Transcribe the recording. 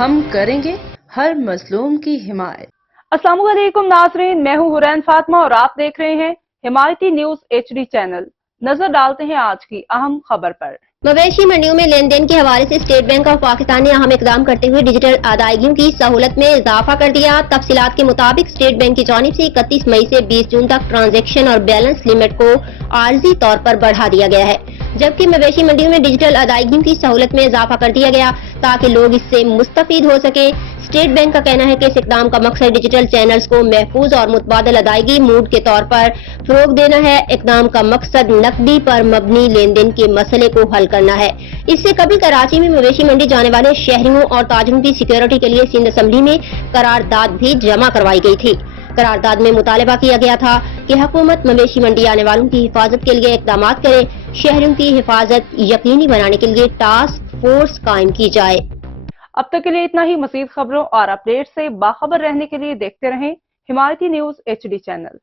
ہم کریں گے ہر مظلوم کی حمایت۔ السلام علیکم ناظرین، میں ہوں حورین فاطمہ اور آپ دیکھ رہے ہیں حمایتی نیوز HD چینل۔ نظر ڈالتے ہیں آج کی اہم خبر پر۔ مویشی منڈیوں میں لین دین کے حوالے سے اسٹیٹ بینک آف پاکستان نے اہم اقدام کرتے ہوئے ڈیجیٹل ادائیگیوں کی سہولت میں اضافہ کر دیا۔ تفصیلات کے مطابق اسٹیٹ بینک کی جانب سے 31 مئی سے 20 جون تک ٹرانزیکشن اور بیلنس لمٹ کو عارضی طور پر بڑھا دیا گیا ہے، جبکہ مویشی منڈیوں میں ڈیجیٹل ادائیگیوں کی سہولت میں اضافہ کر دیا گیا تاکہ لوگ اس سے مستفید ہو سکیں۔ اسٹیٹ بینک کا کہنا ہے کہ اس اقدام کا مقصد ڈیجیٹل چینلز کو محفوظ اور متبادل ادائیگی موڈ کے طور پر فروغ دینا ہے۔ اقدام کا مقصد نقدی پر مبنی لین دین کے مسئلے کو حل کرنا ہے۔ اس سے قبل کراچی میں مویشی منڈی جانے والے شہریوں اور تاجروں کی سیکیورٹی کے لیے سندھ اسمبلی میں قرارداد بھی جمع کروائی گئی تھی۔ قرارداد میں مطالبہ کیا گیا تھا کہ حکومت مویشی منڈی آنے والوں کی حفاظت کے لیے اقدامات کرے، شہریوں کی حفاظت یقینی بنانے کے لیے ٹاسک فورس قائم کی جائے۔ اب تک کے لیے اتنا ہی۔ مزید خبروں اور اپڈیٹ سے باخبر رہنے کے لیے دیکھتے رہیں حمایتی نیوز HD چینل۔